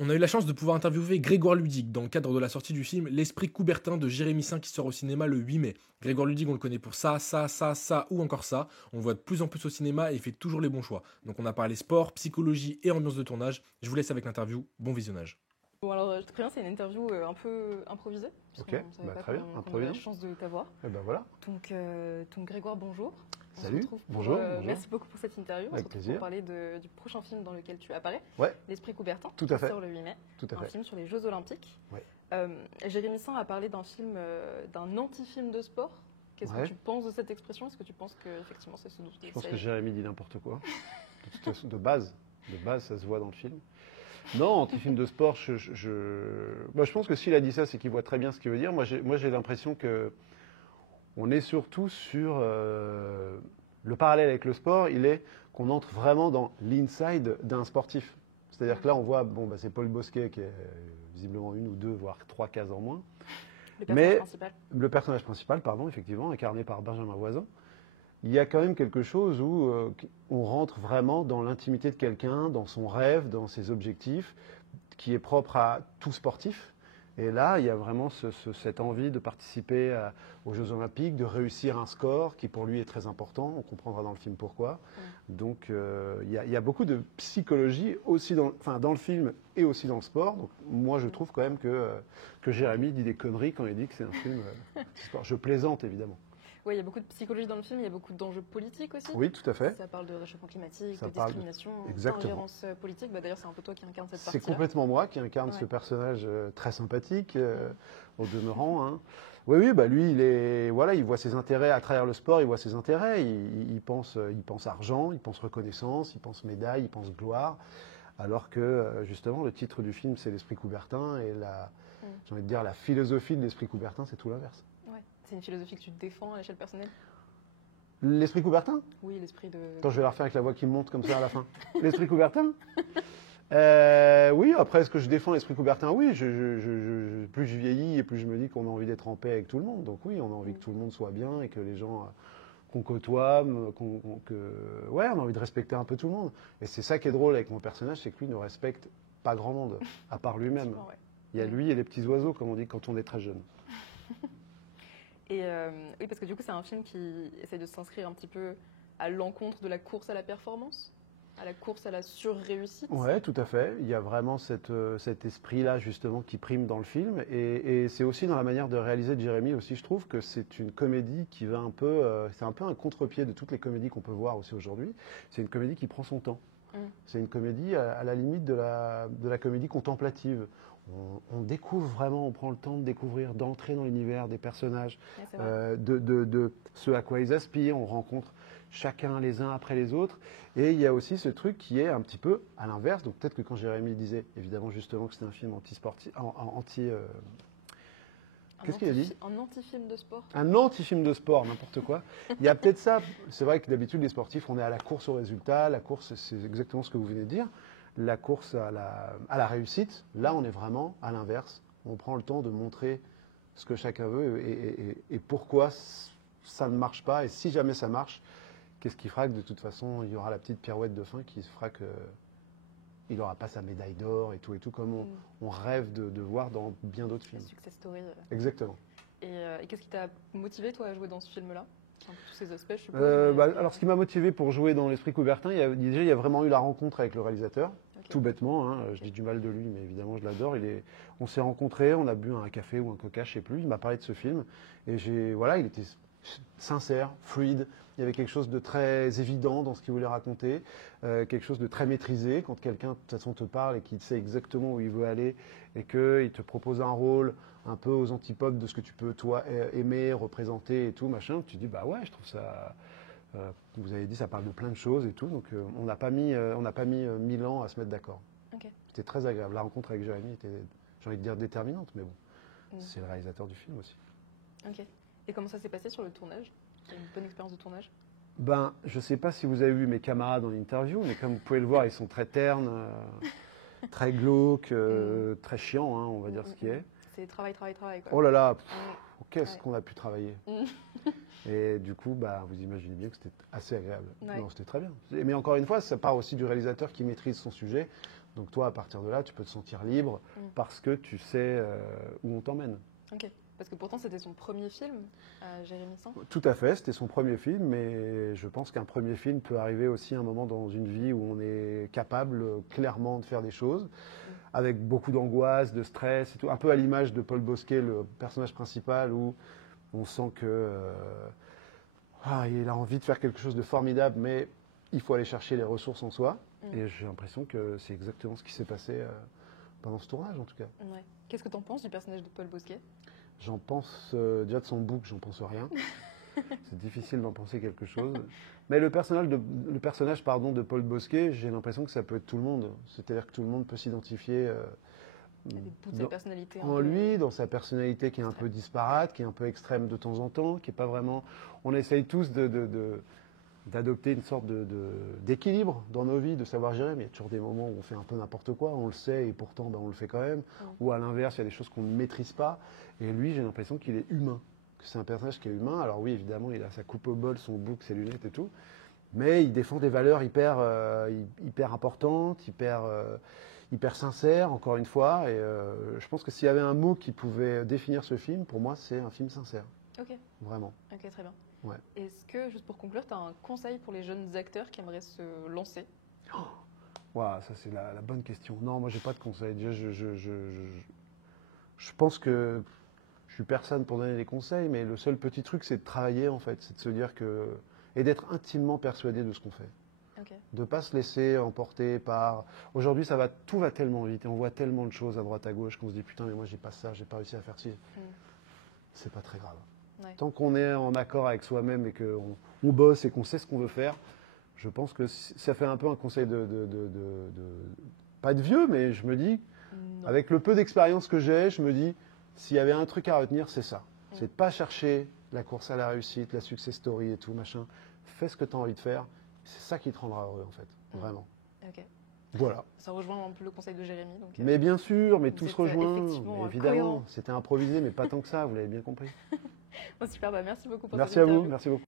On a eu la chance de pouvoir interviewer Grégoire Ludig dans le cadre de la sortie du film L'Esprit Coubertin de Jérémy Saint qui sort au cinéma le 8 mai. Grégoire Ludig, on le connaît pour ça ou encore ça. On le voit de plus en plus au cinéma et il fait toujours les bons choix. Donc on a parlé sport, psychologie et ambiance de tournage. Je vous laisse avec l'interview. Bon visionnage. Bon alors je te préviens, c'est une interview un peu improvisée, parce Ok, qu'on ne savait pas très bien, qu'on aurait la improvisons. chance de t'avoir. Et ben voilà. Donc Grégoire, bonjour. On se Salut, retrouve pour, bonjour, bonjour. Merci beaucoup pour cette interview. On se Avec retrouve plaisir. pour parler du prochain film dans lequel tu apparais, Ouais, L'Esprit Coubertin, Tout à qui fait. sort le 8 mai, tout à un fait. film sur les Jeux Olympiques. Ouais. Jérémy Saint a parlé d'un film, d'un anti-film de sport. Qu'est-ce Ouais. que tu penses de cette expression? Est-ce que tu penses que effectivement c'est ce dont il Je pense que s'agit? Jérémy dit n'importe quoi. De toute façon, de base, ça se voit dans le film. Non, anti-film de sport, je pense que s'il a dit ça, c'est qu'il voit très bien ce qu'il veut dire. Moi, j'ai l'impression que on est surtout sur le parallèle avec le sport. Il est qu'on entre vraiment dans l'inside d'un sportif. C'est-à-dire que là, on voit, bon, bah, c'est Paul Bosquet qui est visiblement une ou deux, voire trois cases en moins. Le personnage Mais principal. le personnage principal, pardon, effectivement, incarné par Benjamin Voisin, il y a quand même quelque chose où on rentre vraiment dans l'intimité de quelqu'un, dans son rêve, dans ses objectifs, qui est propre à tout sportif. Et là, il y a vraiment cette envie de participer aux Jeux Olympiques, de réussir un score qui pour lui est très important. On comprendra dans le film pourquoi. Donc il y a beaucoup de psychologie aussi dans le film et aussi dans le sport. Donc moi, je trouve quand même que Jérémy dit des conneries quand il dit que c'est un film sport. Je plaisante évidemment. Oui, il y a beaucoup de psychologie dans le film, il y a beaucoup d'enjeux politiques aussi. Oui, tout à fait. Ça parle de réchauffement climatique, Ça de parle de- discrimination, Exactement. d'ingérence politique. Bah, d'ailleurs, c'est un peu toi qui incarne cette C'est partie-là. complètement moi qui incarne ce Ouais. personnage très sympathique, au demeurant. Hein. Oui, bah lui, il voit ses intérêts à travers le sport, il voit ses intérêts. Il pense argent, il pense reconnaissance, il pense médaille, il pense gloire. Alors que justement, le titre du film, c'est l'Esprit Coubertin et j'ai envie de dire la philosophie de l'Esprit Coubertin, c'est tout l'inverse. Ouais. C'est une philosophie que tu défends à l'échelle personnelle? L'Esprit Coubertin? Oui, l'esprit de... Attends, je vais la refaire avec la voix qui monte comme ça à la fin. L'Esprit Coubertin? Oui, après, est-ce que je défends l'Esprit Coubertin? Oui, plus je vieillis et plus je me dis qu'on a envie d'être en paix avec tout le monde. Donc oui, on a envie que tout le monde soit bien et que les gens qu'on côtoie, ouais, on a envie de respecter un peu tout le monde. Et c'est ça qui est drôle avec mon personnage, c'est que lui ne respecte pas grand monde, à part lui-même. Effectivement, ouais. Il y a lui et les petits oiseaux, comme on dit quand on est très jeune. Et oui, parce que du coup, c'est un film qui essaie de s'inscrire un petit peu à l'encontre de la course à la performance, à la course à la surréussite. Ouais, tout à fait. Il y a vraiment cet esprit-là, justement, qui prime dans le film. Et c'est aussi dans la manière de réaliser de Jérémy aussi, je trouve que c'est une comédie qui va un peu... c'est un peu un contre-pied de toutes les comédies qu'on peut voir aussi aujourd'hui. C'est une comédie qui prend son temps. C'est une comédie à la limite de la comédie contemplative. On découvre vraiment, on prend le temps de découvrir, d'entrer dans l'univers des personnages, Ouais, c'est vrai. de ce à quoi ils aspirent. On rencontre chacun les uns après les autres. Et il y a aussi ce truc qui est un petit peu à l'inverse. Donc peut-être que quand Jérémy disait, évidemment, justement, que c'était un film anti-sportif, Qu'est-ce qu'il a dit? Un anti-film de sport. un anti-film de sport, n'importe quoi. Il y a peut-être ça. C'est vrai que d'habitude, les sportifs, on est à la course au résultat. La course, c'est exactement ce que vous venez de dire. La course à la réussite. Là, on est vraiment à l'inverse. On prend le temps de montrer ce que chacun veut et pourquoi ça ne marche pas. Et si jamais ça marche, qu'est-ce qui fera que de toute façon, il y aura la petite pirouette de fin qui fera que il n'aura pas sa médaille d'or et tout, comme on rêve de voir dans bien d'autres La films. success story. Exactement. Et qu'est-ce qui t'a motivé, toi, à jouer dans ce film-là? Un peu tous ces aspects, je suppose. Alors, ce qui m'a motivé pour jouer dans l'Esprit Coubertin, déjà, il y a vraiment eu la rencontre avec le réalisateur. Ok. Tout bêtement, hein, je dis du mal de lui, mais évidemment, je l'adore. On s'est rencontrés, on a bu un café ou un coca, je sais plus. Il m'a parlé de ce film. Et il était sincère, fluide. Il y avait quelque chose de très évident dans ce qu'il voulait raconter, quelque chose de très maîtrisé. Quand quelqu'un, de toute façon, te parle et qu'il sait exactement où il veut aller et qu'il te propose un rôle un peu aux antipodes de ce que tu peux, toi, aimer, représenter et tout, machin, tu dis, bah ouais, je trouve ça... vous avez dit, ça parle de plein de choses et tout, donc on n'a pas mis 1000 ans à se mettre d'accord. Ok. C'était très agréable. La rencontre avec Jérémy était, j'ai envie de dire, déterminante, mais bon, Mm. c'est le réalisateur du film aussi. Ok. Et comment ça s'est passé sur le tournage? T'as une bonne expérience de tournage? Ben, je ne sais pas si vous avez vu mes camarades en interview, mais comme vous pouvez le voir, ils sont très ternes, très glauques, très chiants, hein, on va dire ce qui est. C'est travail, travail, travail, quoi. Oh là là, Mm. qu'est-ce Ouais. qu'on a pu travailler. Mm. Et du coup, bah, vous imaginez bien que c'était assez agréable. Ouais. Non, c'était très bien. Mais encore une fois, ça part aussi du réalisateur qui maîtrise son sujet. Donc toi, à partir de là, tu peux te sentir libre parce que tu sais où on t'emmène. Ok. Parce que pourtant, c'était son premier film, Jérémy Sang. Tout à fait, c'était son premier film, mais je pense qu'un premier film peut arriver aussi à un moment dans une vie où on est capable clairement de faire des choses, avec beaucoup d'angoisse, de stress et tout, un peu à l'image de Paul Bosquet, le personnage principal, où on sent que il a envie de faire quelque chose de formidable, mais il faut aller chercher les ressources en soi. Et j'ai l'impression que c'est exactement ce qui s'est passé pendant ce tournage, en tout cas. Ouais. Qu'est-ce que tu en penses du personnage de Paul Bosquet? J'en pense, déjà de son bouc, j'en pense rien. C'est difficile d'en penser quelque chose. Mais le personnage de Paul Bosquet, j'ai l'impression que ça peut être tout le monde. C'est-à-dire que tout le monde peut s'identifier Il y a des bouts de sa personnalité. en lui, dans sa personnalité qui est un peu disparate, qui est un peu extrême de temps en temps, qui est pas vraiment... On essaye tous d'adopter une sorte d'équilibre dans nos vies, de savoir gérer, mais il y a toujours des moments où on fait un peu n'importe quoi, on le sait et pourtant on le fait quand même, ou à l'inverse, il y a des choses qu'on ne maîtrise pas, et lui, j'ai l'impression qu'il est humain, que c'est un personnage qui est humain. Alors oui, évidemment, il a sa coupe au bol, son bouc, ses lunettes et tout, mais il défend des valeurs hyper importantes, hyper sincères, encore une fois, et je pense que s'il y avait un mot qui pouvait définir ce film, pour moi, c'est un film sincère. Ok. Vraiment. Ok, très bien. Ouais. Est-ce que, juste pour conclure, tu as un conseil pour les jeunes acteurs qui aimeraient se lancer? Wow, ça c'est la bonne question. Non, moi j'ai pas de conseil. Je pense que je suis personne pour donner des conseils, mais le seul petit truc c'est de travailler en fait, c'est de se dire que et d'être intimement persuadé de ce qu'on fait. Ok. De ne pas se laisser emporter par. Aujourd'hui, tout va tellement vite et on voit tellement de choses à droite à gauche qu'on se dit putain, mais moi j'ai pas ça, j'ai pas réussi à faire ci. C'est pas très grave. Ouais. Tant qu'on est en accord avec soi-même et qu'on bosse et qu'on sait ce qu'on veut faire, je pense que ça fait un peu un conseil pas de vieux, mais je me dis, Non. avec le peu d'expérience que j'ai, je me dis, s'il y avait un truc à retenir, c'est ça. C'est de pas chercher la course à la réussite, la success story et tout, machin. Fais ce que tu as envie de faire. C'est ça qui te rendra heureux, en fait. Vraiment. Ok. Voilà. Ça rejoint un peu le conseil de Jérémy. Donc, Mais bien sûr, mais vous tout se êtes, rejoint. effectivement, Mais évidemment, cohérents. c'était improvisé, mais pas tant que ça, vous l'avez bien compris. Bon, super, bah, merci beaucoup pour Merci cette à vous, interview. merci beaucoup.